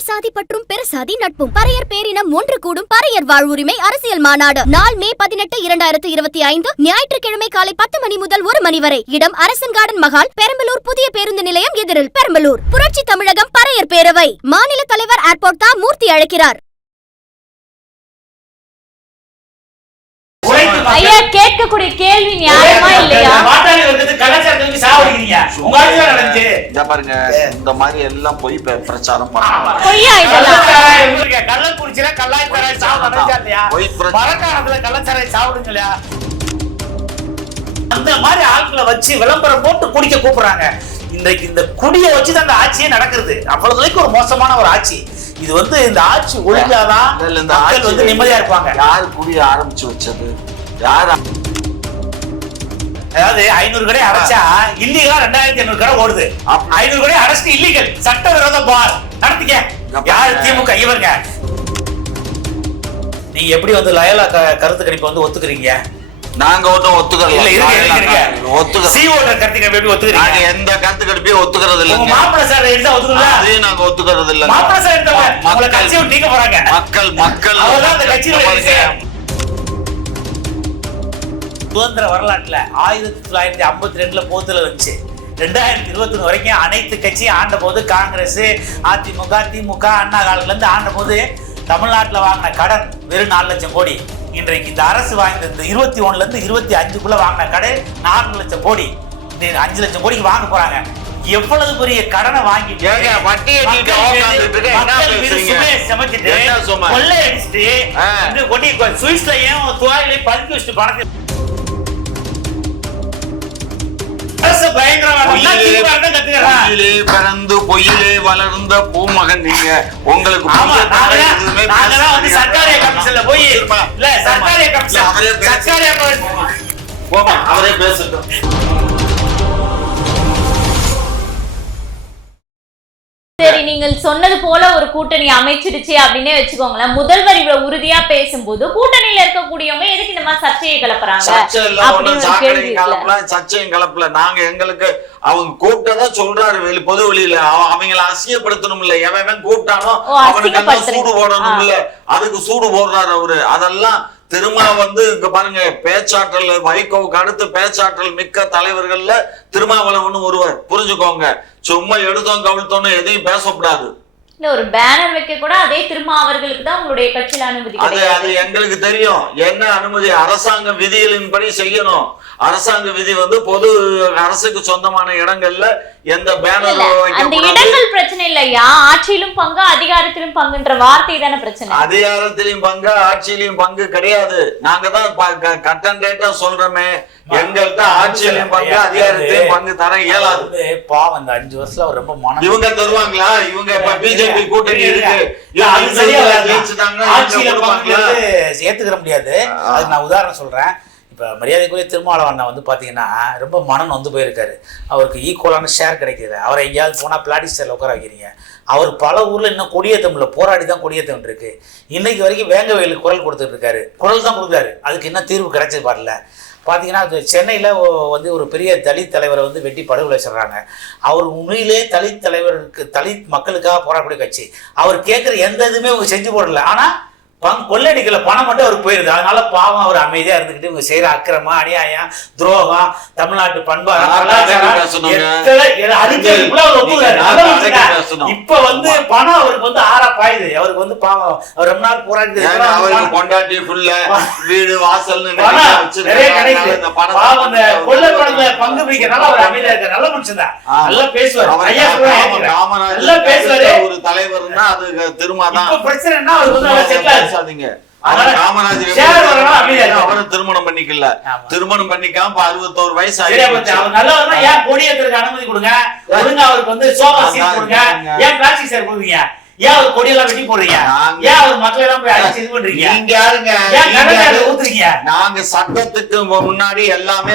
உயர் சாதி பற்றும் பெருசாதி நட்பும் பறையர் பேரினம் ஒன்று கூடும் பறையர் வாழ்வுரிமை அரசியல் மாநாடு நாள் மே 18, 2025 ஞாயிற்றுக்கிழமை காலை 10 மணி முதல் 1 மணி வரை. இடம் அரசன் கார்டன் மகால், பெரம்பலூர் புதிய பேருந்து நிலையம் எதிரில், பெரம்பலூர். புரட்சி தமிழகம் பறையர் பேரவை மாநில தலைவர் ஏர்போர்ட் தா மூர்த்தி அழைக்கிறார். ஐயா, கேட்கக்கூடிய கேள்வி நியாயமா இல்லையா? மாட்டாளி வந்து கலாச்சாரத்துக்கு சாவடிக்கிறீங்க. உங்க ஆட்சியில நடந்துச்சு. இத பாருங்க, இந்த மாதிரி எல்லாம் போய் பிரச்சாரம் பண்றாங்க. பொய்யா இதெல்லாம்? உங்களுக்கு கள்ளக்குறிச்சில கல்லாய்த்தராய் சாவு நடந்துச்சா இல்லையா? மரக்காணத்துல கள்ளச்சாராய் சாவுடுங்க இல்லையா? அந்த மாதிரி ஆட்களை வச்சு விளம்பரம் போட்டு குடிக்க கூப்பிடுறாங்க. இந்த குடியை வச்சுதான் அந்த ஆட்சியே நடக்குது. அவ்வளவுக்கு ஒரு மோசமான ஒரு ஆட்சி இது. வந்து இந்த ஆட்சி ஒழுங்காதான் மக்கள் வந்து நிம்மதியா இருப்பாங்க. யாரு குடிய ஆரம்பிச்சு வச்சது? யாரு? அதாவது 500 கடை அடைச்சா இல்லீகலா 2500 கடை ஓடுது. 500 கடை அடைச்சிட்டு இல்லீகல் சட்டவிரோத பார் நடத்திக்க. யாரு? திமுக. இவருங்க. நீங்க எப்படி வந்து லயலா கருத்து கணிப்பு வந்து ஒத்துக்கிறீங்க? நாங்க ஒன்றும் ஒத்துக்கல. எந்த கருத்து கணிப்பையும் ஒத்துக்கிறது இல்ல. மாப்பிள்ள சார் எடுத்தா ஒத்துக்கல. அதையும் நாங்க ஒத்துக்கிறது இல்ல. மாப்பிள்ள சார் எடுத்தா கட்சியை நீக்க போறாங்க. மக்கள் அவர்தான் அந்த கட்சியில. சுதந்திர வரலாற்றுல 1952 போத்துல வந்துச்சு. 2021 வரைக்கும் அனைத்து கட்சியும் ஆண்ட போது காங்கிரஸ், அதிமுக, திமுக, அண்ணா காலத்துல இருந்து ஆண்ட போது தமிழ்நாட்டில் வாங்கின கடன் வெறும் 4 லட்சம் கோடி. இன்றைக்கு இந்த அரசு வாங்கின இந்த 21ல இருந்து 25க்குள்ள வாங்கின கடன் 4 லட்சம் கோடி. 5 லட்சம் கோடிக்கு வாங்க போறாங்க. எவ்வளவு பெரிய கடனை வாங்கி பதுக்கி வச்சுட்டு பணத்தை பிறந்து பொய்யிலே வளர்ந்த பூமகன் நீங்க. உங்களுக்கு அவரே பேசட்டும். சரி, நீங்கள் சொன்னது போல ஒரு கூட்டணி அமைச்சிருச்சு அப்படின்னே வச்சுக்கோங்களேன். முதல்வர் இவ்வளவு உறுதியா பேசும்போது கூட்டணியில இருக்கக்கூடியவங்க எதுக்கு இந்த மாதிரி சர்ச்சையை கிளப்புறாங்க? சர்ச்சையும் கிளப்பல. நாங்க எங்களுக்கு அவங்க கூப்பிட்டதான் சொல்றாரு பொது வெளியில. அவங்களை அசிங்கப்படுத்தணும் இல்ல. எவன் கூப்பிட்டானோ அவனுக்கு சூடு போடணும் இல்ல. அதுக்கு சூடு போடுறாரு அவரு. அதெல்லாம் திருமா வந்து இங்க பாருங்க, பேச்சாற்றல் வைகோவுக்கு அடுத்து பேச்சாற்றல் மிக்க தலைவர்கள்ல திருமாவளவன் ஒருவர். புரிஞ்சுக்கோங்க. சும்மா எடுத்தோம் கவிழ்த்தோன்னு எதையும் பேசக்கூடாது. ஒரு பேனர் வைக்க கூட அதே திருமா அவர்களுக்கு தான் உங்களுடைய கட்சியில அனுமதி. அது எங்களுக்கு தெரியும். என்ன அனுமதி? அரசாங்க விதிகளின்படி செய்யணும். அரசாங்க விதி வந்து பொது அரசுக்கு சொந்தமான இடங்கள்ல எந்த பேனர் அந்த இடங்கள் பிரச்சனை இல்லையா? ஆட்சியிலும் பங்கு, அதிகாரத்திலும் பங்குன்ற வார்த்தை தானே பிரச்சனை. அதிகாரத்திலும் பங்கு, ஆட்சியிலும் பங்கு கிடையாது. நாங்க தான் கட்டன் ரேட்டா சொல்றோமே. எங்கள்கிட்ட ஆட்சியிலும் பங்கு, அதிகாரத்திலும் பங்கு தர இயலாது. பாவம், இந்த 5 வருஷம் ரொம்ப மனம். இவங்க தருவாங்களா? இவங்க இப்ப பிஜேபி கூட்டணி இருக்கு, ஏத்துக்கிற முடியாது. அது நான் உதாரணம் சொல்றேன். இப்போ மரியாதைக்குரிய திருமாவளவன் வந்து பார்த்தீங்கன்னா ரொம்ப மனம் வந்து போயிருக்காரு. அவருக்கு ஈக்குவலான ஷேர் கிடைக்கிது. அவரை எங்கேயாவது போனால் பிளாட்டிஸ்டரில் உட்கார வைக்கிறீங்க. அவர் பல ஊரில் இன்னும் கொடியேற்றமில்ல, போராடி தான் கொடியேற்றம் இருக்கு. இன்னைக்கு வரைக்கும் வேங்க வயலுக்கு குரல் கொடுத்துட்டு இருக்காரு. குரல் தான் கொடுக்குறாரு. அதுக்கு என்ன தீர்வு கிடைச்சது பாருல. பார்த்தீங்கன்னா சென்னையில் வந்து ஒரு பெரிய தலித் தலைவரை வந்து வெட்டி படுகொலை செய்கிறாங்க. அவர் உண்மையிலே தலித் தலைவருக்கு, தலித் மக்களுக்காக போராடக்கூடிய கட்சி. அவர் கேட்குற எந்த இதுவுமே அவங்க செஞ்சு போடல. ஆனால் கொள்ளடிக்கல, பணம் மட்டும் அவருக்கு போயிருது. அதனால பாவம் அவர் அமைதியா இருந்துகிட்டு இவங்க செய்யற அக்கிரமம், அநியாயம், துரோகம், தமிழ்நாட்டு பண்பாடு, இப்ப வந்து பணம் அவருக்கு வந்து ஆறா பாயுது. அவருக்கு வந்து பாவம், அவர் ரொம்ப நாள் போராடி வீடு வாசல் கொள்ளை பணத்துல பங்கு பிடிக்கிறனால அவர் அமைதியா இருக்காரு. நல்ல மனுஷன் தான், நல்லா பேசுவார். ஒரு தலைவர்னா அது திருமாதான். பிரச்சனை என்ன, அவருக்கு திருமணம் பண்ணிக்கல. திருமணம் பண்ணிக்காம 61 வயசு அனுமதி கொடுங்க. அவருக்கு வந்து சோபா சீட் கொடுங்க. ஏன் பிளாஸ்டிக் சேர் கொடுங்க? ஏன் ஒரு கொடியெல்லாம் வெட்டி போடுறீங்க? ஏன் ஒரு மக்கள் எல்லாம் போய் அடிச்சு இது பண்றீங்க? நீங்க யாருங்க? ஊத்துறீங்க. நாங்க சட்டத்துக்கு முன்னாடி எல்லாமே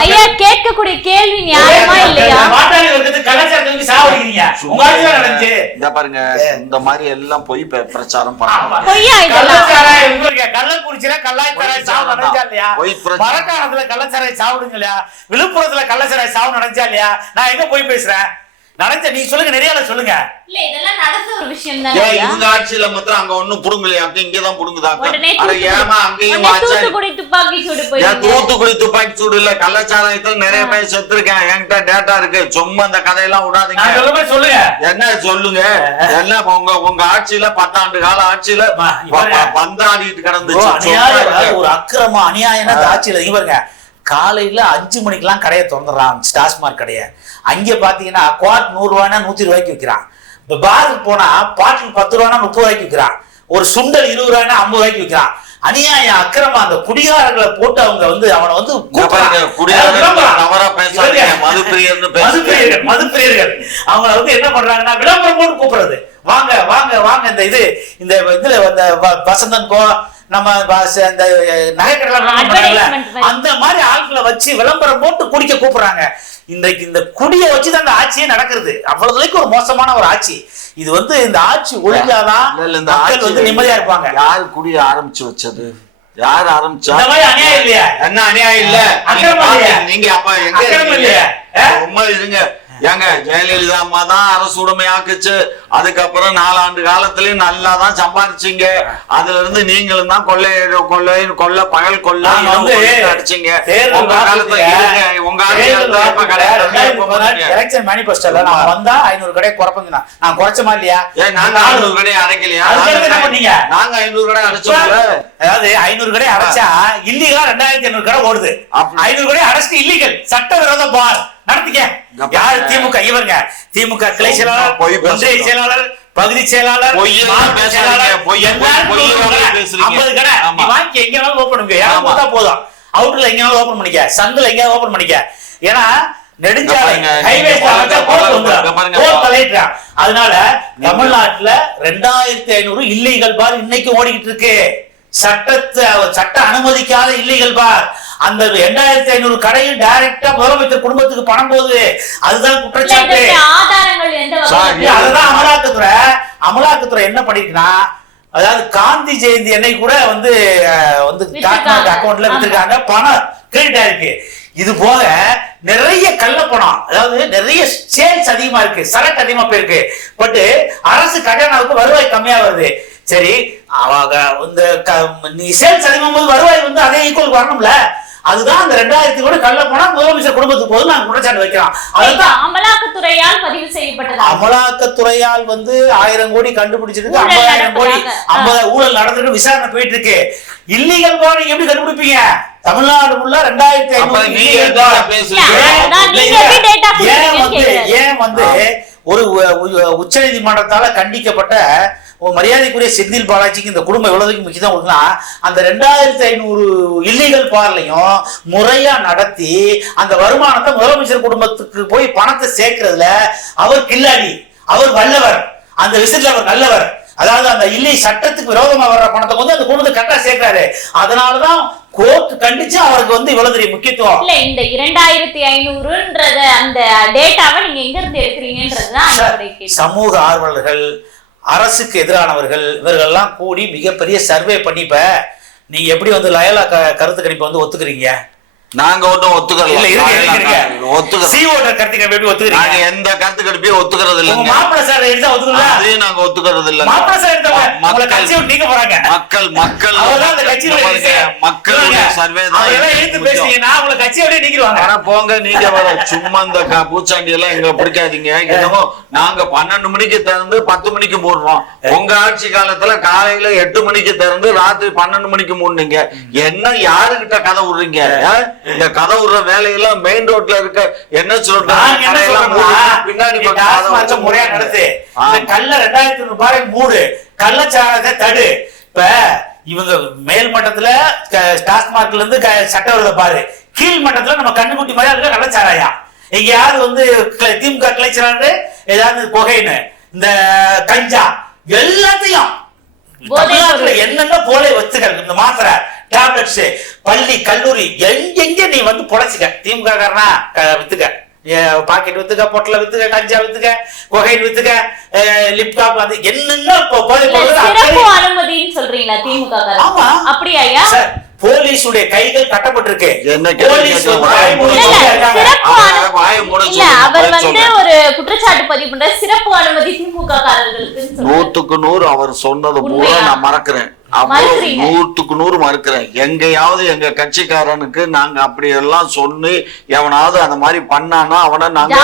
ஐயா, கேட்கக்கூடிய கேள்வி நியாயமா இல்லையா? மாட்டாளி வந்து கலாச்சாரத்துக்கு சாவடிக்கிறீங்க. உங்க ஆட்சியில நடந்துச்சு. இந்த பாருங்க, இந்த மாதிரி எல்லாம் போய் பிரச்சாரம் பண்றாங்க. பொய்யா இதெல்லாம்? கள்ளக்குறிச்சில கல்லாய்த்தராய் சாவு நடந்துச்சா இல்லையா? மரக்காணத்துல கள்ளச்சாராய் சாவுடுங்க இல்லையா? விழுப்புரத்துல கள்ளச்சாராய் சாவு நடந்துச்சா இல்லையா? நான் எங்க போய் பேசுறேன்? நடந்த நீங்க சொல்லுங்க, நிறைய சொல்லுங்க. இல்ல இதெல்லாம் நடந்த ஒரு விஷயம் ஏன் தானே. இவங்க ஆட்சியில மாத்திரம் அங்க ஒண்ணும் புடுங்கலையாக்கு, இங்கதான் புடுங்குதாக்கு. உடனே அட ஏமா அங்கேயும் தூத்துக்குடி துப்பாக்கி சூடு போயிடுச்சு. தூத்துக்குடி துப்பாக்கி சூடு இல்ல, கள்ளச்சாராயத்துல நிறைய பேர் செத்துருக்கேன், என்கிட்ட டேட்டா இருக்கு. சும்மா அந்த கதையெல்லாம் விடாதீங்க. சொல்லுங்க என்ன சொல்லுங்க, என்ன உங்க ஆட்சியில 10 ஆண்டு கால ஆட்சியில பந்தாடிட்டு கிடந்துச்சு. ஒரு அக்கிரம அநியாயம் ஆட்சியில இவருங்க. காலையில 5 மணிக்கெல்லாம் கடையை திறந்துடுறான், டாஸ்மாக் கடையை. அங்க பாத்தீங்கன்னா குவாட் 100 ரூபாய்னா 100 ரூபாய்க்கு விற்கிறான். இப்ப பாருக்கு போனா பாட்டில் 10 ரூபாய்னா 30 ரூபாய்க்கு விற்கிறான். ஒரு சுண்டல் 20 ரூபாய்னா 50 ரூபாய்க்கு விற்கிறான். அநியாயம் அக்கிரமா அந்த குடிகாரர்களை போட்டு அவங்க அவனை மதுப்பிரியர்கள் அவங்களை என்ன பண்றாங்கன்னா விளம்பரம் போட்டு கூப்பிடுறது. வாங்க வாங்க வாங்க, இந்த இதுல வசந்தன் கோ நம்ம இந்த நகைக்கடை அந்த மாதிரி ஆட்களை வச்சு விளம்பரம் போட்டு குடிக்க கூப்பிடுறாங்க. இன்றைக்கு இந்த குடியை வச்சுதான் இந்த ஆட்சியே நடக்கிறது. அவ்வளவு ஒரு மோசமான ஒரு ஆட்சி இது. இந்த ஆட்சி ஒழுங்காதான் நிம்மதியா இருப்பாங்க. யாரு குடிய ஆரம்பிச்சு வச்சது, யாரு ஆரம்பிச்சா? அநியாயம் இல்லையா? என்ன அநியாயம் இல்ல? நீங்க அப்ப எங்க உண்மை இருங்க. ஏங்க ஜெயலலிதா அம்மா தான் அரசு உடைமையாக்குச்சு. அதுக்கப்புறம் 4 ஆண்டு காலத்திலயும் நல்லா தான் சம்பாதிச்சீங்க. அதுல இருந்து நீங்களும் தான் கொள்ளை பகல் கொள்ளை அடிச்சீங்க. உங்க காலத்துல உங்க எலெக்ஷன் மேனிஃபெஸ்டோல நான் வந்தா 500 கடை குறைப்பங்க. நான் குறைச்சமா இல்லையா? நாங்க 500 கடை அடைக்கலையா? நாங்க 500 கடை அடைச்சோம்ல. அதாவது 500 கடை அடைச்சா இல்லீகலா 2500 கடை ஓடுது. 500 கடை அடைச்சிட்டு இல்லீகல் சட்டவிரோத பார் நடத்திக்க. யாரு? திமுக. இவருங்க திமுக கிளை செயலாளர், ஒன்றிய செயலாளர், பகுதி செயலாளர், 50 கடை நீ வாங்கி எங்க வேணாலும் ஓபன் பண்ணிக்க. யாரும் போட்டா போதும். அவுட்ல எங்க வேணாலும் ஓபன் பண்ணிக்க, சந்தில எங்க ஓபன் பண்ணிக்க. ஏன்னா நெடுஞ்சாலை அதனால தமிழ்நாட்டுல 2500 இல்லீகல் பார் இன்னைக்கு ஓடிக்கிட்டு இருக்கு. சட்ட அனுமதிக்காத இல்லீகல் பார். அந்த 2500 கடையில் டைரக்டா முதலமைச்சர் குடும்பத்துக்கு பணம் போகுது. அதுதான் குற்றச்சாட்டு. அதுதான் அமலாக்கத்துறை என்ன பண்ணிருக்குன்னா, அதாவது காந்தி ஜெயந்தி அன்னைக்கு கூட அக்கௌண்ட்ல வித்திருக்காங்க, பணம் கிரெடிட் ஆயிருக்கு. இது போக நிறைய கள்ளப்பணம், அதாவது நிறைய சேல்ஸ் அதிகமா இருக்கு, சரக்கு அதிகமா போயிருக்கு. பட் அரசு கட்டணாவுக்கு வருவாய் கம்மியா வருது. சரி, நீ சேல்ஸ் அதிகமாகும் போது வருவாய் அதே ஈக்குவல் வரணும்ல. அதுதான் அந்த 2000 கூட கள்ள போனா முதலமைச்சர் குடும்பத்துக்கு போது நாங்க குற்றச்சாட்டு வைக்கிறோம். அதுதான் அமலாக்கத்துறையால் பதிவு செய்யப்பட்டது. அமலாக்கத்துறையால் 1000 கோடி கண்டுபிடிச்சிருக்கு, 50,000 கோடி 50 ஊழல் நடந்துட்டு விசாரணை போயிட்டு இருக்கு. இல்லீகல் பார் நீங்க எப்படி கண்டுபிடிப்பீங்க? தமிழ்நாடு உள்ள 2500 ஒரு உச்ச நீதிமன்றத்தால கண்டிக்கப்பட்ட மரியாதைக்குரிய செந்தில் பாலாஜிக்கு இந்த குடும்பம் எவ்வளவுக்கு முக்கியம் கொடுக்கனா, அந்த 2500 இல்லீகல் பார்லையும் முறையா நடத்தி அந்த வருமானத்தை முதலமைச்சர் குடும்பத்துக்கு போய் பணத்தை சேர்க்கிறதுல அவர் கில்லாடி, அவர் வல்லவர். அந்த விஷயத்துல அவர் நல்லவர். அதாவது அந்த இல்லை சட்டத்துக்கு விரோதமா வர்ற பணத்தை அந்த குடும்பத்தை கரெக்டா சேர்க்கிறாரு. அதனாலதான் கோர்ட் கண்டிச்சு அவருக்கு இவ்வளவு பெரிய முக்கியத்துவம். இல்ல இந்த 2500ன்றத அந்த டேட்டாவை நீங்க எங்க இருந்து எடுக்கிறீங்கன்றதுதான் சமூக ஆர்வலர்கள், அரசுக்கு எதிரானவர்கள், இவர்கள்லாம் கூடி மிகப்பெரிய சர்வே பண்ணிப்ப நீங்க எப்படி லயலா கருத்து கணிப்பு ஒத்துக்கிறீங்க? நாங்க ஒன்றும் ஒத்துக்கல. எந்த கருத்து கணிப்பையும் ஒத்துக்கிறது இல்ல. நாங்க ஒத்துக்கிறது இல்ல. போங்க நீங்க சும்மா இந்த பூச்சாண்டி எல்லாம் எங்க பிடிக்காதீங்க. என்னமோ நாங்க 12 மணிக்கு திறந்து 10 மணிக்கு மூடுறோம். உங்க ஆட்சி காலத்துல காலையில 8 மணிக்கு திறந்து ராத்திரி 12 மணிக்கு மூடுனீங்க. என்ன யாருகிட்ட கதை விடுறீங்க? இந்த கதை விடுற வேலையெல்லாம் மெயின் ரோட்ல இருக்க என்ன சொல்றாங்க, பின்னாடி முறையா நடத்து. கல்ல 2000 ரூபாய் மூடு, கள்ளச்சாராயத்தை தடு. இப்ப இவங்க மேல் மட்டத்துல டாஸ்மார்க்ல இருந்து சட்டவிரோத பாரு, கீழ் மட்டத்துல நம்ம கண்ணுக்குட்டி மாதிரி இருக்க கள்ளச்சாராயா. எங்கேயாவது திமுக கிளைச்சாரு ஏதாவது புகைன்னு இந்த கஞ்சா எல்லாத்தையும் என்னென்ன போல வச்சுக்க, இந்த மாத்திரை டேப்லெட்ஸ், பள்ளி கல்லூரி எங்கெங்க நீ பொழைச்சுக்க. திமுக காரனா வித்துக்க, பாக்கெட் வித்துக்க, பொட்டல வித்துக்க, கஞ்சா வித்துக்க, கொகைன் வித்துக்க, லிப்டாப், அது என்னென்ன அனுமதின்னு சொல்றீங்களா திமுக? ஆமா அப்படியா? போலீஸுடைய கைகள் கட்டப்பட்டிருக்கு. என்ன போலீஸ் அவர் வந்து ஒரு குற்றச்சாட்டு பதிவு பண்ற சிறப்பு அனுமதி திமுக காரர்களுக்கு 100க்கு 100 அவர் சொன்னது பூரா நான் மறக்கிறேன். 100க்கு 100 மறுக்கிறேன். எங்கேயாவது எங்க கட்சிக்காரனுக்கு நாங்க அப்படி எல்லாம் சொல்லி எவனாவது அந்த மாதிரி பண்ணானா அவனை நாங்க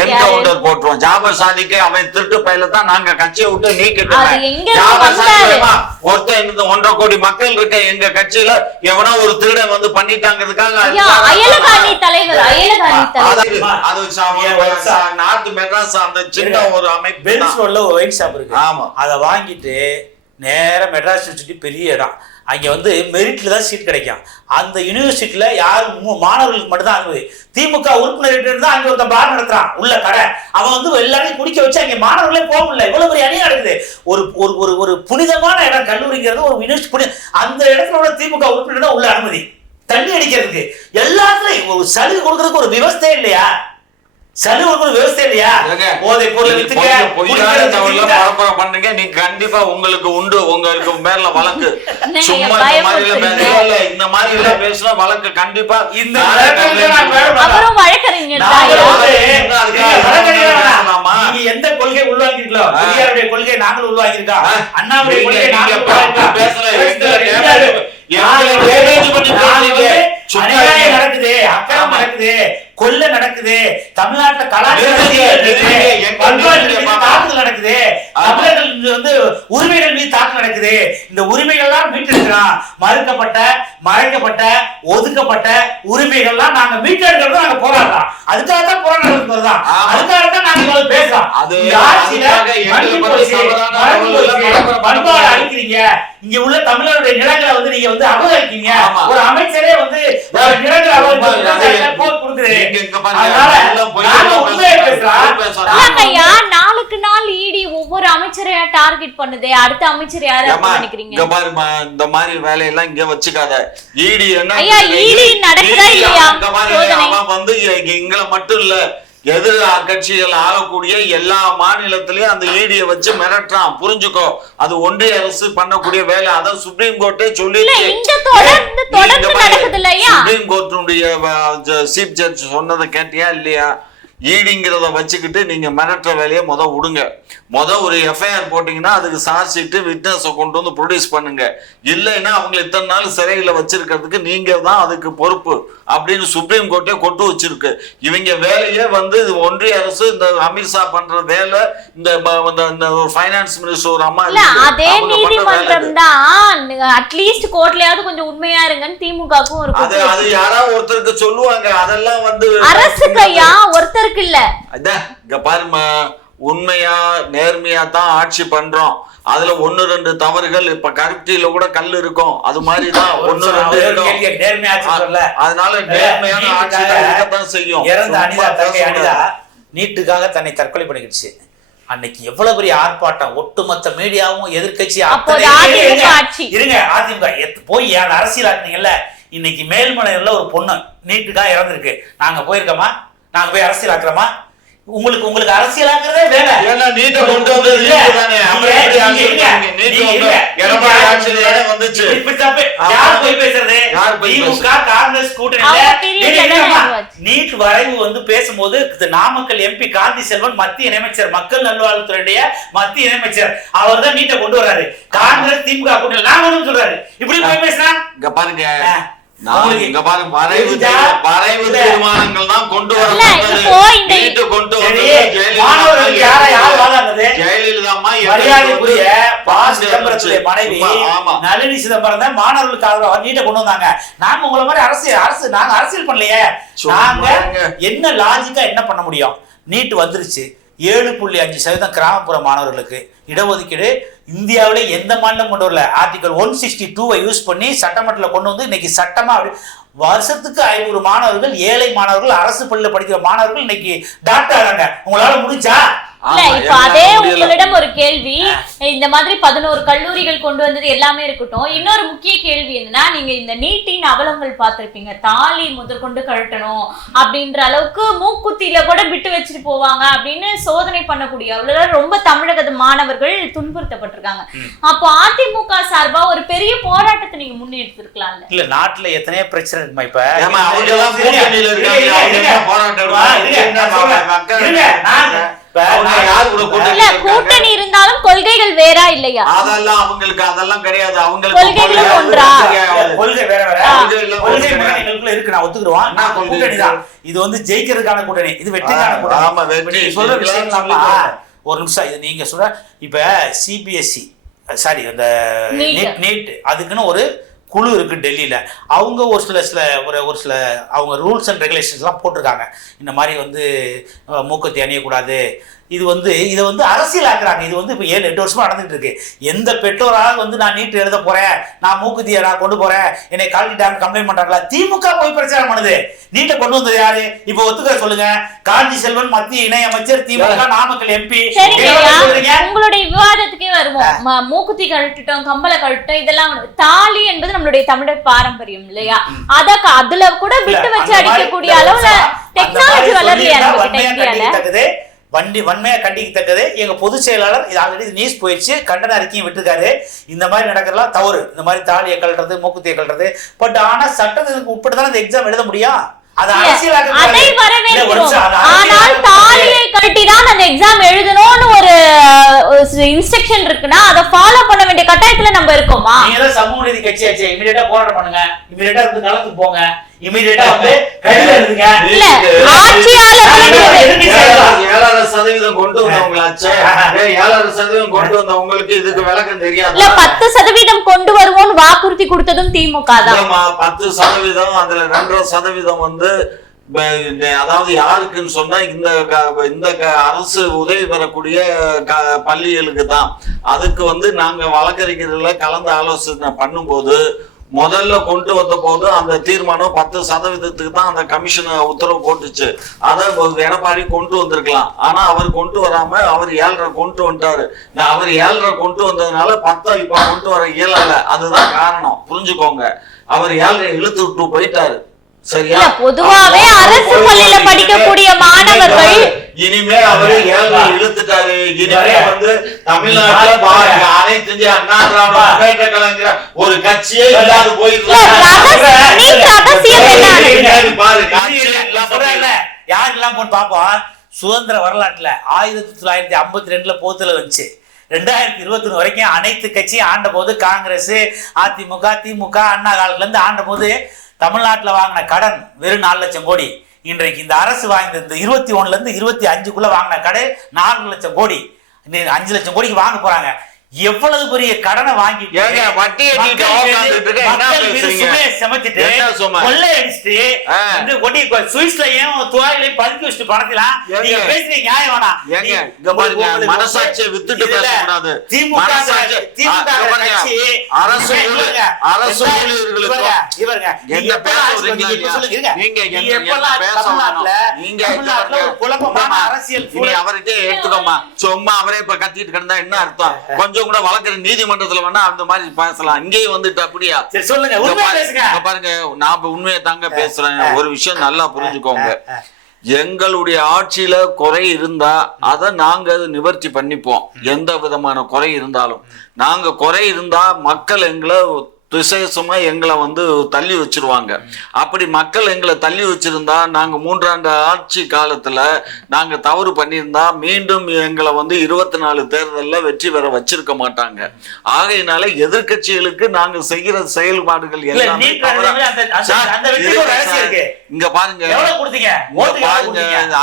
என்கவுண்டர் போட்டுருவோம். ஜாபர் சாதிக்கு அவன் திருட்டு பயில தான் நாங்க கட்சியை விட்டு நீக்கிட்டோம். ஜாபர் சாதிக்கு ஒருத்தர் 1.5 கோடி மக்கள் இருக்க எங்க கட்சியில எவனா ஒரு திருடன் வந்து பண்ணிட்டாங்கிறதுக்காக நார்த் மெட்ராஸ் அந்த சின்ன ஒரு அமைப்பு ஒயின் ஷாப் இருக்கு. ஆமா, அதை வாங்கிட்டு நேரம் மெட்ராஸ் யூனிவர்சிட்டி பெரிய இடம், அங்கே வந்து மெரிட்ல தான் சீட் கிடைக்கும். அந்த யூனிவர்சிட்டியில யாரும் மாணவர்களுக்கு மட்டும்தான் அனுமதி. திமுக உறுப்பினர் தான் அங்கே ஒருத்தன் பார் நடத்துறான் உள்ள கடை, அவன் வந்து எல்லாரையும் குடிக்க வச்சு அங்கே மாணவர்களே போக முடியல. இவ்வளவு பெரிய அணியா நடக்குது. ஒரு ஒரு ஒரு புனிதமான இடம் கல்லூரிங்கிறது ஒரு யூனிவர்சிட்டி, அந்த இடத்துல திமுக உறுப்பினர் தான் உள்ள அனுமதி. தண்ணி அடிக்கிறதுக்கு எல்லாத்துலயும் ஒரு சலுகை கொடுக்கறதுக்கு ஒரு விவஸ்தை இல்லையா? பண்ணுங்க நீ கண்டிப்பா உங்களுக்கு உண்டு, உங்களுக்கு மேல வழக்கு. சும்மா இந்த மாதிரி எல்லாம் பேசுனா வழக்கு கண்டிப்பா. எந்த கொள்கை உள்வாங்கிருக்கோம், பெரியாருடைய கொள்கை நாங்களும் உள்வாங்கிருக்கோம், அண்ணாவுடைய கொள்கை நடக்குது, அக்கிரமம் நடக்குது, கொல்ல நடக்குது, தமிழ்நாட்டுல கலாச்சாரம் தாக்குதல் நடக்குது, தமிழர்கள் வந்து உரிமைகள் மீது தாக்குதல் நடக்குது. இந்த உரிமைகள்லாம் மீட்டெடுக்கிறோம். மறுக்கப்பட்ட, மறைக்கப்பட்ட, ஒதுக்கப்பட்ட உரிமைகள்லாம் நாங்க மீட்டெடுக்கிறது நாங்க போராடலாம். அதுக்காக தான் போராட்டம் வருதான், அதுக்காக தான் நாங்க பேசுறோம். பண்பாடு அழிக்கிறீங்க, இங்க உள்ள தமிழருடைய நிலங்களை வந்து நீங்க வந்து அபகரிக்கீங்க. ஒரு அமைச்சரே வந்து நிலங்களை கொடுக்குறேன். நாளுக்கு நாள் ஈடி ஒவ்வொரு அமைச்சரையா டார்கெட் பண்ணுதே, அடுத்த அமைச்சர் யாரு நினைக்கிறீங்க? இந்த மாதிரி வேலையெல்லாம் இங்க வச்சுக்காத. ஈடி என்ன நடக்குதா இல்லையா? அவன் வந்து எங்களை மட்டும் இல்ல, எதிர் கட்சிகள் ஆளக்கூடிய எல்லா மாநிலத்திலயும் அந்த ஈடியை வச்சு மிரட்டுறான். புரிஞ்சுக்கோ, அது ஒன்றிய அரசு பண்ணக்கூடிய வேலை. அதான் சுப்ரீம் கோர்ட்டே சொல்லி, சுப்ரீம் கோர்ட்டுடைய சீஃப் ஜட்ஜ் சொன்னதை கேட்டியா இல்லையா? ஈடிங்கிறத வச்சுக்கிட்டு நீங்க மிரட்டுற வேலையை விடுங்க. ஒரு எஃப்ஐஆர் போட்டீங்கன்னா அதுக்கு சார்ஜ் ஷீட் விட்னஸை கொண்டு வந்து ப்ரொடியூஸ் பண்ணுங்க. இல்லைன்னா அவங்க இத்தனை நாள் சிறையில வச்சிருக்கிறதுக்கு நீங்க தான் அதுக்கு பொறுப்பு அப்படின்னு சுப்ரீம் கோர்ட்டே கொண்டு வச்சிருக்கு. இவங்க வேலையே வந்து ஒன்றிய அரசு, இந்த அமித்ஷா பண்ற வேலை, இந்த ஃபைனான்ஸ் மினிஸ்டர் ஒரு அம்மா, அதே நீதிமன்றம் தான் அட்லீஸ்ட் கோர்ட்லயாவது கொஞ்சம் உண்மையா இருங்கன்னு திமுகவுக்கும் ஒரு அது யாராவது ஒருத்தருக்கு சொல்லுவாங்க. அதெல்லாம் வந்து அரசுக்கையா ஒருத்தருக்கு இல்ல. அதான் இங்க பாருமா, உண்மையா நேர்மையா தான் ஆட்சி பண்றோம். அதுல 1-2 தவறுகள், இப்ப கருப்தியில கூட கல் இருக்கும், அது மாதிரிதான் 1-2 இருக்கும். அதனால நேர்மையான ஆட்சி தான் செய்யும். நீட்டுக்காக தன்னை தற்கொலை பண்ணிக்கிடுச்சு. அன்னைக்கு எவ்வளவு பெரிய ஆர்ப்பாட்டம், ஒட்டுமொத்த மீடியாவும் எதிர்கட்சி இருங்க, அதிமுக போய் அரசியல் ஆக்குனீங்கல்ல. இன்னைக்கு மேல்மலையில ஒரு பொண்ணு நீட்டுக்காக இறந்துருக்கு. நாங்க போயிருக்கோமா? நாங்க போய் அரசியல் ஆக்குறோமா? உங்களுக்கு அரசியலாக்குறதே வேலை. நீட்டை கொண்டு வந்தது தானே. நீட் வரைவு வந்து பேசும்போது நாமக்கல் எம்பி காந்தி செல்வன் மத்திய இணையமைச்சர், மக்கள் நல்வாழ்வுத்துறையுடைய மத்திய இணையமைச்சர், அவர் தான் நீட்டை கொண்டு வர்றாரு. காங்கிரஸ் திமுக கூட்டணி நான் ஒண்ணு சொல்றாரு. இப்படி போய் பேசுறான். இங்க பாருங்க, வரைவு தீர்மானங்கள் தான் கொண்டு மனைவி நளினி சிதம்பரம் தான் மாணவர்களுக்கு நீட்டை கொண்டு வந்தாங்க. நாங்க உங்களை மாதிரி அரசு நாங்க அரசியல் பண்ணலையே. நாங்க என்ன லாஜிக்கா என்ன பண்ண முடியும்? நீட் வந்துருச்சு. 7.5% கிராமப்புற மாணவர்களுக்கு இடஒதுக்கீடு இந்தியாவிலே எந்த மாநிலம் கொண்டு வரல. ஆர்டிகல் 162 யூஸ் பண்ணி சட்டமன்றத்தில் கொண்டு வந்து இன்னைக்கு சட்டமா வருஷத்துக்கு 500 மாணவர்கள், ஏழை மாணவர்கள், அரசு பள்ளியில் படிக்கிற மாணவர்கள் இன்னைக்கு டாக்டர் ஆகிறாங்க. உங்களால முடிஞ்சா? இல்ல இப்ப அதே உங்களிடம் ஒரு கேள்வி, இந்த மாதிரி 11 கல்லூரிகள் கொண்டு வந்தது எல்லாமே இருக்கட்டும், இன்னொரு முக்கிய கேள்வி என்னன்னா, நீங்க இந்த நீட்டின் அவலங்கள் பார்த்திருப்பீங்க. தாலி முதற்கொண்டு கழட்டணும் அப்படின்ற அளவுக்கு மூக்குத்தியில கூட விட்டு வச்சுட்டு போவாங்க அப்படின்னு சோதனை பண்ணக்கூடிய அவ்வளவு ரொம்ப தமிழக மாணவர்கள் துன்புறுத்தப்பட்டிருக்காங்க. அப்போ அதிமுக சார்பா ஒரு பெரிய போராட்டத்தை நீங்க முன்னெடுத்திருக்கலாம்ல? இல்ல நாட்டுல எத்தனையோ பிரச்சனை இருக்குமா இப்ப கூட்டணி இருந்தாலும் கொள்கைகள் வேற இல்லையா? அதெல்லாம் அவங்களுக்கு அதெல்லாம் கிடையாது. அவங்களுக்கு கொள்கைகளும் ஒன்றா? கொள்கை வேற வேற கொள்கை இருக்கு, நான் ஒத்துக்குறோம். கூட்டணி தான் இது, வந்து ஜெயிக்கிறதுக்கான கூட்டணி, இது வெற்றிக்கான கூட்டணி. சொல்ற விஷயம் ஒரு நிமிஷம், இது நீங்க சொல்ற இப்ப சிபிஎஸ்இ சாரி அந்த நீட் அதுக்குன்னு ஒரு குழு இருக்கு டெல்லியில. அவங்க ஒரு சில அவங்க ரூல்ஸ் அண்ட் ரெகுலேஷன்ஸ்லாம் போட்டிருக்காங்க. இந்த மாதிரி வந்து மூக்கத்தி அணியக்கூடாது. இது வந்து இதை வந்து அரசியல் ஆக்குறாங்க. இது வந்து இப்போ 7-8 வருஷமா நடந்துட்டு இருக்கு. எந்த பெற்றோரால் வந்து நான் நீட் எழுத போறேன், நான் மூக்குத்தியை நான் கொண்டு போறேன், என்னை கழட்டிட்டாங்க கம்ப்ளைண்ட் பண்றாங்களா? திமுக போய் பிரச்சாரம் பண்ணுது. நீட்டை கொண்டு வந்தது யாரு? இப்போ ஒத்துக்க சொல்லுங்க. காஞ்சி செல்வன் மத்திய இணை அமைச்சர், திமுக நாமக்கல் எம்பி. உங்களுடைய விவாதத்துக்கே வருவோம். மூக்குத்தி கழட்டிட்டோம், கம்பளை கழட்டிட்டோம், இதெல்லாம் தாலி என்பது நம்மளுடைய தமிழர் பாரம்பரியம் இல்லையா? அதுல கூட விட்டு வச்சு அடிக்கக்கூடிய அளவுல டெக்னாலஜி வளரலையா இந்தியால? வன்மையா கண்டிக்கத்தக்கது. எங்க பொதுச் செயலாளர் இது ஆல்ரெடி நியூஸ் போயிடுச்சு, கண்டன அறிக்கையும் விட்டுருக்காரு. இந்த மாதிரி நடக்கிறலாம் தவறு. இந்த மாதிரி தாலியை கழட்டுறது, மூக்குத்தியை கழட்டுறது. பட் ஆனா சட்டத்துக்கு உட்பட்டுதான் அந்த எக்ஸாம் எழுத முடியும். அது அரசியலாக தாலியை கழட்டிதான் அந்த எக்ஸாம் எழுதணும்னு ஒரு இன்ஸ்ட்ரக்ஷன் இருக்குன்னா அதை ஃபாலோ பண்ண வேண்டிய கட்டாயத்துல நம்ம இருக்கோமா? நீங்க சமூக நீதி கட்சியாச்சு, இமிடியேட்டா போராட்டம் பண்ணுங்க, இமிடியேட்டா வந்து களத்துக்கு போங்க, இமிடியேட்டா வந்து கைது எடுங்க. இல்ல ஆட்சியாளர் 7% கொண்டு வந்தவங்களாச்சே, 7% கொண்டு வந்தவங்களுக்கு இதுக்கு விளக்கம் தெரியாது. இல்ல 10% கொண்டு வருவோம்னு வாக்குறுதி கொடுத்ததும் திமுக தான். 10% அதுல 2.5% வந்து அதாவது யாருக்குன்னு சொன்னா இந்த அரசு உதவி பெறக்கூடிய பள்ளிகளுக்கு தான். அதுக்கு வந்து நாங்க வழக்கறிஞர்களை கலந்து ஆலோசனை பண்ணும்போது முதல்ல கொண்டு வந்த போது அந்த தீர்மானம் 10% தான் அந்த கமிஷன் உத்தரவு போட்டுச்சு. அதை எடப்பாடி கொண்டு வந்திருக்கலாம். ஆனா அவர் கொண்டு வராம அவர் 7.5 கொண்டு வந்துட்டாரு. அவர் 7.5 கொண்டு வந்ததுனால 10 இப்ப கொண்டு வர இயலல. அதுதான் காரணம், புரிஞ்சுக்கோங்க. அவர் 7.5 இழுத்து விட்டு போயிட்டாரு. சரியா? பொதுவாவே அரசு பள்ளியில படிக்கக்கூடிய மாணவர்கள் இனிமே அவரு 7.5 இழுத்துட்டாரு. இனிமே வந்து தமிழ்நாட்டுல அனைத்து இந்திய அண்ணா திராவிட முன்னேற்ற கழகம் ஒரு கட்சியே இல்லாது போயிருக்கு. யாருக்கெல்லாம் போட்டு பாப்போம். சுதந்திர வரலாற்றுல 1952 போத்துல வந்துச்சு. 2021 வரைக்கும் அனைத்து கட்சியும் ஆண்ட போது காங்கிரஸ், அதிமுக, திமுக அண்ணா காலத்துல இருந்து ஆண்ட போது தமிழ்நாட்டுல வாங்கின கடன் வெறும் 4 லட்சம் கோடி. இன்றைக்கு இந்த அரசு வாங்கின இந்த 21ல இருந்து 25க்குள்ள வாங்கின கடன் 4 லட்சம் கோடி. 5 லட்சம் கோடிக்கு வாங்க போறாங்க. எவ்வளவு பெரிய கடனை வாங்கி மனசாட்சியை வித்துட்டு பேசக்கூடாது. அவர்கிட்ட எடுத்துக்கோமா. சும்மா அவரே இப்ப கத்திட்டு கிடந்தா என்ன அர்த்தம்? கொஞ்சம் கூட வழக்கு நீதிமன்றத்துல வேணா அந்த மாதிரி பேசலாம். இங்கேயும் வந்துட்டு அப்படியா? சொல்லுங்க. பாருங்க, நான் உண்மையை தாங்க பேசுறேன். ஒரு விஷயம் நல்லா புரிஞ்சுக்கோங்க. எங்களுடைய ஆட்சியில குறை இருந்தா அதை நாங்க நிவர்த்தி பண்ணிப்போம். எந்த விதமான குறை இருந்தாலும் நாங்க குறை இருந்தா மக்கள் எங்களை விசேஷமா எங்களை வந்து தள்ளி வச்சிருவாங்க. அப்படி மக்கள் எங்களை தள்ளி வச்சிருந்தா நாங்க 3 ஆண்டு ஆட்சி காலத்துல நாங்க தவறு பண்ணியிருந்தா மீண்டும் எங்களை வந்து 24 தேர்தல்ல வெற்றி பெற வச்சிருக்க மாட்டாங்க. ஆகையினால எதிர்கட்சிகளுக்கு நாங்க செய்கிற செயல்பாடுகள் எல்லாம் இங்க பாருங்க,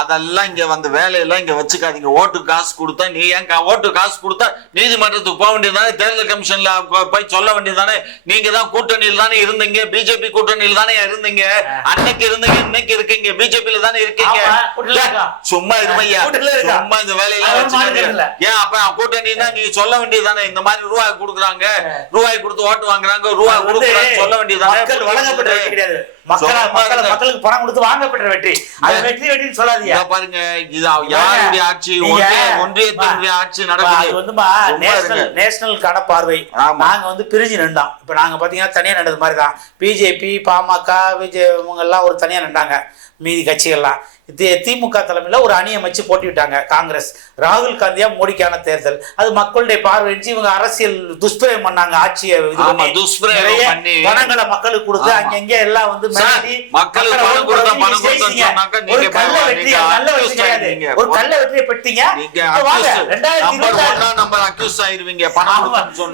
அதெல்லாம் இங்க வந்து வேலையெல்லாம் இங்க வச்சுக்காதீங்க. ஓட்டு காசு கொடுத்தா நீ ஏன் ஓட்டு காசு கொடுத்தா நீதிமன்றத்துக்கு போக வேண்டியதானே? தேர்தல் கமிஷன்ல போய் சொல்ல வேண்டியதானே? நீங்க தான் கூட்டணியில் தானே இருந்தீங்க, பிஜேபி கூட்டணியில் தானே இருந்தீங்க. அன்னைக்கு இருந்தீங்க, இன்னைக்கு இருக்கீங்க, பிஜேபியில தானே இருக்கீங்க. சும்மா இருமையா, சும்மா இந்த வேலையெல்லாம் வச்சுக்காதீங்க. ஏன் அப்ப கூட்டணின்னா நீ சொல்ல வேண்டியதானே? இந்த மாதிரி ரூபாய் கொடுக்குறாங்க, ரூபாய் கொடுத்து ஓட்டு வாங்குறாங்க, ரூபாய் கொடுக்குறாங்க சொல்ல வேண்டியதானே? மக்களுக்கு பணம் கொடுத்து வாங்கப்பட்ட வெற்றி. அது வெற்றின்னு சொல்லாதீங்க. பாருங்க, இது யாருடைய ஆட்சி? ஒன்றியத்தினுடைய ஆட்சி நடக்குது. அது வந்துமா நேஷனல் கட பார்வை. நாங்க வந்து பிரிஞ்சு நின்றோம். இப்ப நாங்க பாத்தீங்கன்னா தனியா நடந்தது மாதிரி தான். பிஜேபி, பாமக, விஜய் இவங்க எல்லாம் ஒரு தனியா நின்றாங்க. மீதி கட்சிகள்லாம் திமுக தலைமையில் ஒரு அணி அமைச்சு போட்டிவிட்டாங்க காங்கிரஸ். ராகுல் காந்தியா மோடிக்கான தேர்தல். அது மக்களுடைய பார்வை. இவங்க அரசியல் துஷ்பிரயோகம் பண்ணாங்க. ஆட்சியை பணங்களை மக்களுக்கு கொடுத்து அங்கங்க எல்லாம் வந்து ஒரு கள்ள வெற்றியை பெற்றீங்க.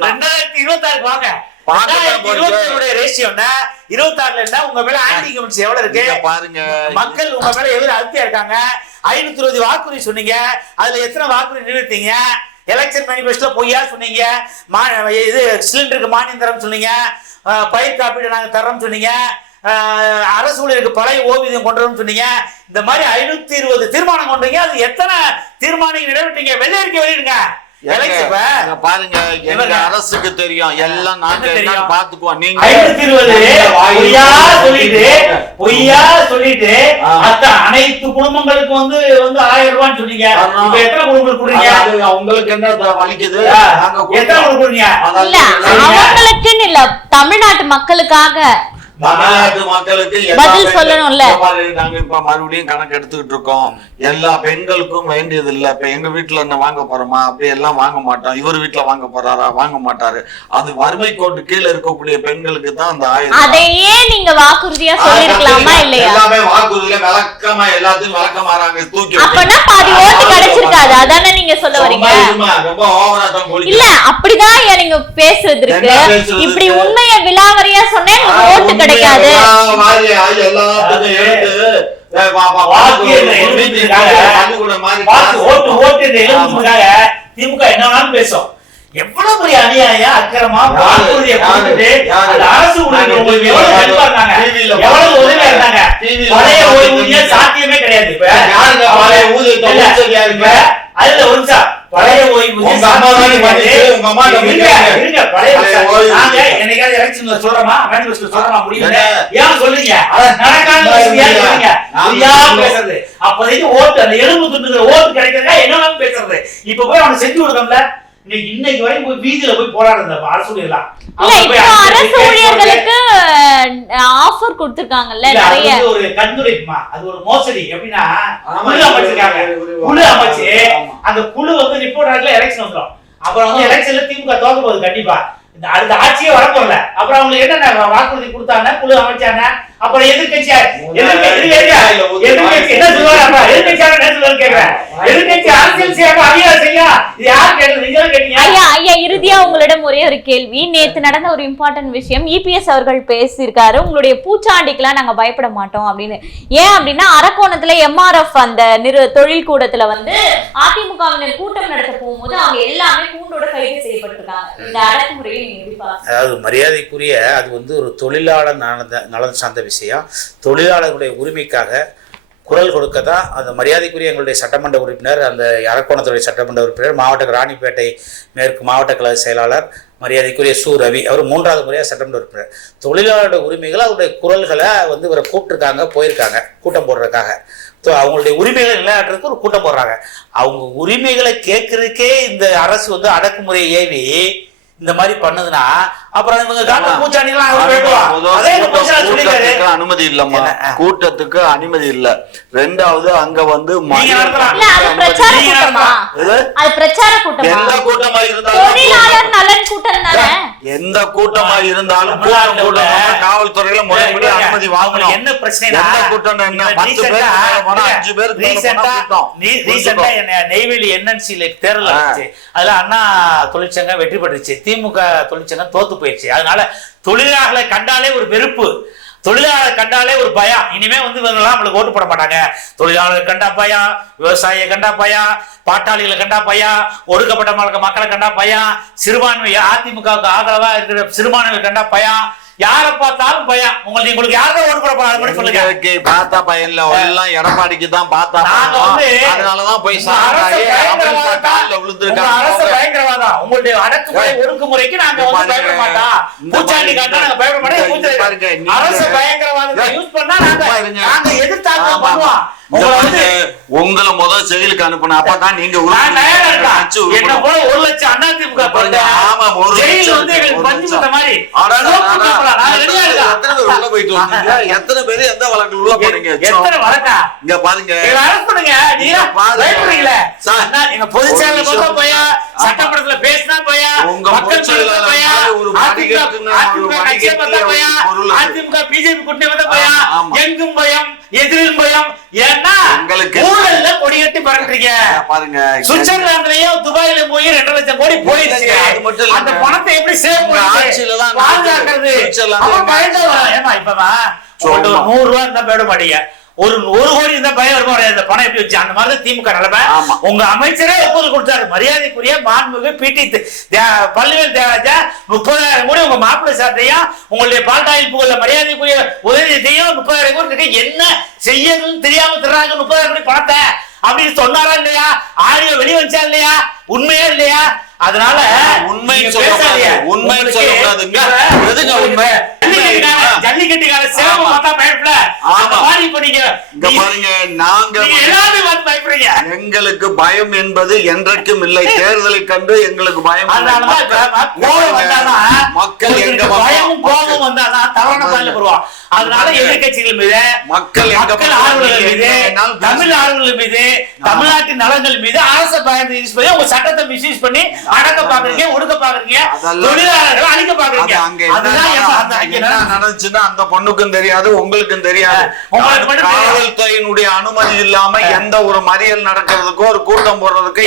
2026 வாங்க. 26 உங்க மேல ஆன்டி கமெண்ட்ஸ் எவ்வளவு இருக்கு பாருங்க. மக்கள் உங்க மேல எவ்வளவு அதிருப்தியா இருக்காங்க. 520 வாக்குறுதி சொன்னீங்க. அதுல எத்தனை வாக்குறுதி நிறைவேற்றீங்க? எலெக்ஷன் மேனிஃபெஸ்டோல பொய்யா சொன்னீங்க. இது சிலிண்டருக்கு மானியம் தரம் சொன்னீங்க. பயிர் காப்பீடு நாங்க தரோம் சொன்னீங்க. அரசு ஊழியருக்கு பழைய ஓய்வூதியம் கொண்டு வரும் சொன்னீங்க. இந்த மாதிரி 520 தீர்மானம் கொண்டீங்க. அது எத்தனை தீர்மானம் நிறைவேற்றீங்க? வெளியேறிக்கை வெளியிடுங்க. பாருங்க, எங்க அரசுக்கு தெரியும் எல்லாம். நாங்க பாத்துக்குவோம். நீங்க பொய்யா சொல்லிட்டு அனைத்து குடும்பங்களுக்கு வந்து 1000 ரூபான்னு சொன்னீங்க. இப்ப எத்தனை குடும்பங்களுக்கு கொடுங்க? உங்களுக்கு என்ன வலிக்குது? எத்தனை கொடுக்குறீங்க? அவங்களுக்குன்னு இல்ல, தமிழ்நாட்டு மக்களுக்காக. தமிழ்நாட்டு மக்களுக்கு பதில் சொல்லணும்ல. நாங்க இப்ப மறுபடியும் கணக்கு எடுத்துக்கிட்டு இருக்கோம். எல்லா பெண்களுக்கும் வேண்டியது இல்ல. இப்ப எங்க வீட்டுல என்ன வாங்க போறோமா? அப்படி எல்லாம் வாங்க மாட்டோம். இவர் வீட்டுல வாங்க போறாரா? வாங்க மாட்டாரு. அது வறுமை கோட்டு கீழே இருக்கக்கூடிய பெண்களுக்கு தான் அந்த 1000. அதையே நீங்க வாக்குறுதியா சொல்லிருக்கலாமா இல்லையா? எல்லாமே வாக்குறுதியில விளக்கமா எல்லாத்தையும் விளக்கமாறாங்க. தூக்கி அப்பனா பாதி ஓட்டு கிடைச்சிருக்காது. அதானே நீங்க சொல்ல வரீங்க? ரொம்ப ஓவரா தான் இல்ல, அப்படிதான் நீங்க பேசுறது இருக்கு. இப்படி உண்மையை விலாவரியா சொன்னா ஓட்டு கிடைக்காது. திமுக என்ன பேசும்? எவ்வளவு பெரிய அநியாயம், அக்கிரமா வாக்குறுதியை கொடுத்துட்டு அரசு ஊழியர்களுக்கு எவ்வளவு ஹெல்ப்பா இருந்தாங்க, எவ்வளவு உதவியா இருந்தாங்க. பழைய ஓய்வூதியம் சாத்தியமே கிடையாது. அதுல ஒரு பழைய ஓய்வூதியம் என்னைக்காவது எலெக்ஷன்ல சொல்றோமா? மேனிஃபெஸ்டோ சொல்றோமா? முடியல. ஏன் சொல்றீங்க? பேசுறது அப்போதைக்கு ஓட்டு, அந்த எலும்பு துண்டுகிற ஓட்டு கிடைக்கிறதா என்ன பேசுறது? இப்ப போய் அவனை செஞ்சு கொடுக்கல. இன்னைக்கு வரைக்கும் போய் வீதியில போய் போராடுறது அரசு ஊழியர்லாம். அரசு ஊழியர்களுக்கு ஆஃபர் கொடுத்திருக்காங்கல்ல நிறைய. ஒரு கண்துடைப்புமா, அது ஒரு மோசடி. எப்படின்னா குழு அமைச்சிருக்காங்க. குழு அமைச்சு அந்த குழு வந்து ரிப்போர்ட் ஆகல, எலெக்ஷன் வந்துடும். அப்புறம் வந்து எலெக்ஷன்ல திமுக தோக்க போகுது கண்டிப்பா. அடுத்த ஆட்சியே வரப்போறல. அப்புறம் அவங்களுக்கு என்னென்ன வாக்குறுதி கொடுத்தாங்க, குழு அமைச்சாங்க. அப்புறம் எதிர்கட்சி என்ன சொல்லுவாங்க? எதிர்கட்சி அரசியல் செய்யாம அதிகாரம் செய்ய யார் கேட்டது? நீங்க கேட்டீங்க. ஐயா, இறுதியா உங்களிடம் ஒரே ஒரு கேள்வி. நேத்து நடந்த ஒரு இம்பார்ட்டன்ட் விஷயம், இபிஎஸ் அவர்கள் பேசியிருக்காரு, உங்களுடைய பூச்சாண்டிக்கெல்லாம் நாங்க பயப்பட மாட்டோம் அப்படின்னு. ஏன் அப்படின்னா அரக்கோணத்துல எம்ஆர்எஃப் அந்த தொழில் கூடத்துல வந்து அதிமுகவினர் கூட்டம் நடத்த போகும்போது அவங்க எல்லாமே கூண்டோட கைது செய்யப்பட்டிருக்காங்க. இந்த அடக்குமுறையை நீங்க எப்படி பாருங்க? அதாவது மரியாதைக்குரிய அது வந்து ஒரு தொழிலாளர் நலன் சார்ந்த விஷயம். தொழிலாளர்களுடைய உரிமைக்காக குரல் கொடுக்க தான் அந்த மரியாதைக்குரிய எங்களுடைய சட்டமன்ற உறுப்பினர், அந்த அரக்கோணத்துடைய சட்டமன்ற உறுப்பினர், மாவட்ட ராணிப்பேட்டை மேற்கு மாவட்ட கழக செயலாளர் மரியாதைக்குரிய சு ரவி, அவர் 3வது முறையாக சட்டமன்ற உறுப்பினர். தொழிலாளருடைய உரிமைகளை அவருடைய குரல்களை வந்து இவரை கூப்பிட்டுருக்காங்க, போயிருக்காங்க கூட்டம் போடுறதுக்காக. அவங்களுடைய உரிமைகளை நிலைநாட்டுறதுக்கு ஒரு கூட்டம் போடுறாங்க. அவங்க உரிமைகளை கேட்கறதுக்கே இந்த அரசு வந்து அடக்குமுறையை ஏவி இந்த மாதிரி பண்ணுதுன்னா அப்புறம் இவங்க அனுமதி இல்லம்மா, கூட்டத்துக்கு அனுமதி இல்ல. 2வது அங்க வந்து எந்த கூட்டமா இருந்தாலும் காவல்துறையில முறைப்படி அனுமதி வாங்கணும். என்ன பிரச்சனை? எந்த கூட்டம் என்ன 10 பேர் 5 பேர் நெய்வேலி என்என்சில தேர்தல் ஆச்சு. அதுல அண்ணா தொழிற்சங்கம் வெற்றி பெற்றுச்சு, திமுக தொழிற்சங்கம் தோத்து போயிடுச்சு. அதனால தொழிலாளர்களை கண்டாலே ஒரு வெறுப்பு, தொழிலாளர் கண்டாலே ஒரு பயம். இனிமே வந்து இவங்கெல்லாம் நம்மளுக்கு ஓட்டு போட மாட்டாங்க. தொழிலாளர் கண்டா பயம், விவசாயியை கண்டா பயம், பாட்டாளிகளை கண்டா பயம், ஒடுக்கப்பட்ட மக்களை கண்டா பயம், சிறுபான்மை அதிமுகவுக்கு ஆதரவா இருக்கிற சிறுபான்மையை கண்டா பயம். யார பார்த்தாலும் பயம். உங்களுக்கு யாரோ ஓட்டு போட போறாங்க மட்டும் சொல்லுங்க. உங்களுக்கு பார்த்தா பயம் இல்ல, எல்லாம் எடப்பாடிக்கு தான் பார்த்தா நாங்க வந்து அதனாலதான் போய் சாப்பிட்டாயே விழுந்திருக்காங்க. அரசு பயங்கரவாதம். உங்களுடைய அடக்குமுறை ஒடுக்குமுறைக்கு நாங்க வந்து பயப்பட மாட்டோம். பூச்சாண்டி காட்டா நாங்க பயப்பட மாட்டோம். அரசு பயங்கரவாதத்தை யூஸ் பண்ணா நாங்க எதிர்த்தாங்க பண்ணுவோம். உங்களை முதல் செயலுக்கு அனுப்பின அப்பதான் நீங்க என்ன போல 1 லட்சம் அதிமுக எத்தனை பேரு எந்த வழக்கு உள்ள போறீங்க? இங்க பாருங்க, சட்டமன்றத்துல பேசினா பையா, அதிமுக பிஜேபி கூட்டணி வந்த பையா, எங்கும் பயம், எதிரில் பயம். ஏன்னா ஊழல்ல கொடியேற்றி பறக்குறீங்க. பாருங்க, சுவிட்சர்லாந்துலயும் துபாயில போய் 2 லட்சம் கோடி போயிடுச்சு. அது மட்டும் இல்ல, அந்த பணத்தை எப்படி சேவ் ஆட்சியில பாதுகாக்கிறது? இப்பவா 100 ரூபாய் இருந்தா போயிட மாட்டீங்க, ஒரு கோடி இருந்தா பயம் வருமா? அந்த பணம் எப்படி வச்சு? அந்த மாதிரி திமுக நிலைமை. உங்க அமைச்சரே ஒப்புதல் கொடுத்தாரு. மரியாதைக்குரிய மாண்புமிகு பிடி பள்ளிவேல் தேவராஜா 30,000 கோடி உங்க மாப்பிள்ளை சார்ட்டையும் உங்களுடைய பால்டாயில் புகழ மரியாதைக்குரிய உதயத்தையும் 30,000 கோடி இருக்கு. என்ன செய்யணும்னு தெரியாம தர்றாங்க 30,000 கோடி பணத்தை அப்படின்னு சொன்னாரா இல்லையா? ஆடியோ வெளியே வச்சா இல்லையா? உண்மையா இல்லையா? அதனால உண்மை சொல்லக்கூடாதுங்க. எதுங்க உண்மை? ஜல்லிக்கட்டுக்கார சேவை பார்த்தா பயப்பட பாருங்க, நாங்க எங்களுக்கு பயம் என்பது என்றைக்கும் இல்லை. தேர்தலை கண்டு எங்களுக்கு பயம். மக்கள் எங்க பயமும் கோபம் வந்தாதான் தவறான பதில போடுவோம். அதனால எதிர்கட்சிகள் மீது, மக்கள் ஆர்வலர்கள் மீது, தமிழ் ஆர்வலர்கள் மீது, தமிழ்நாட்டின் நலன்கள் மீது அரசு பயந்து யூஸ் பண்ணி உங்க சட்டத்தை மிஸ்யூஸ் பண்ணி அடக்க பாக்குறீங்க, ஒடுக்க பாக்குறீங்க, தொழிலாளர்கள் அழிக்க பாக்குறீங்க. நடந்துச்சுன்னா அந்த பொண்ணுக்கும் தெரியாது, உங்களுக்கும் தெரியாது. காவல்துறையினுடைய அனுமதி இல்லாம எந்த ஒரு மறியல் நடக்கிறதுக்கோ ஒரு கூட்டம் போடுறதுக்கு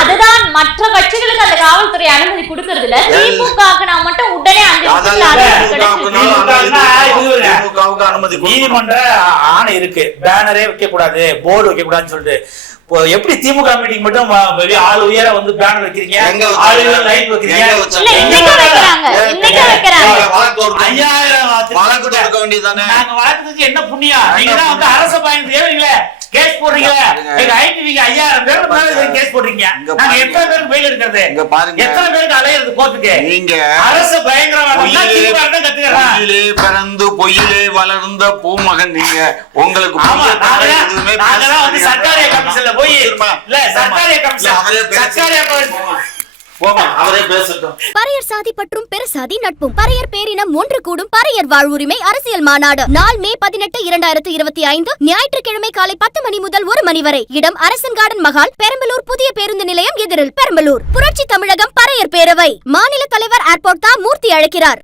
அதுதான் மற்ற கட்சிகளுக்கு அந்த காவல்துறை அனுமதி கொடுக்கறது இல்ல. திமுகவுக்கு நான் மட்டும் உடனே திமுகவுக்கு அனுமதி. நீதிமன்ற ஆணை இருக்கு, பேனரே வைக்க கூடாது, போர்டு வைக்க கூடாதுன்னு சொல்லிட்டு. எப்படி திமுக மீட்டிங் மட்டும் ஆள் உயர வந்து பேனர் வைக்கிறீங்க, ஆள் உயர லைட் வைக்கிறீங்க? 5000 வழக்கு தொடுக்க வேண்டியதானே? நாங்க வழக்குக்கு என்ன புண்ணியம்? நீங்க தான் வந்து அரசு பயந்து ஏவீங்களே, கேஸ் போடுறீங்க. எங்க ஐடிவிக்கு 5000 பேர் மேல கேஸ் போடுறீங்க. நாங்க எத்தனை பேருக்கு பெயில் எடுக்கிறது? எத்தனை பேருக்கு அலையிறது கோர்ட்டுக்கு? நீங்க அரசு பயங்கரவாதம் பொய்யிலே பிறந்து பொய்யிலே வளர்ந்த பூமகன் நீங்க. உங்களுக்கு சர்க்காரிய கமிஷன்ல போய் இல்ல சர்க்காரிய கமிஷன் அவரே பேசட்டும். பறையர் சாதி பற்றும் பெருசாதி நட்பும் பறையர் பேரினம் ஒன்று கூடும் பறையர் வாழ்வுரிமை அரசியல் மாநாடு நாள் மே 18, 2025 ஞாயிற்றுக்கிழமை காலை 10 மணி முதல் 1 மணி வரை. இடம் அரசன் கார்டன் மஹால், பெரம்பலூர் புதிய பேருந்து நிலையம் எதிரில், பெரம்பலூர். புரட்சி தமிழகம் பறையர் பேரவை மாநில தலைவர் ஏர்போர்ட் மூர்த்தி அழைக்கிறார்.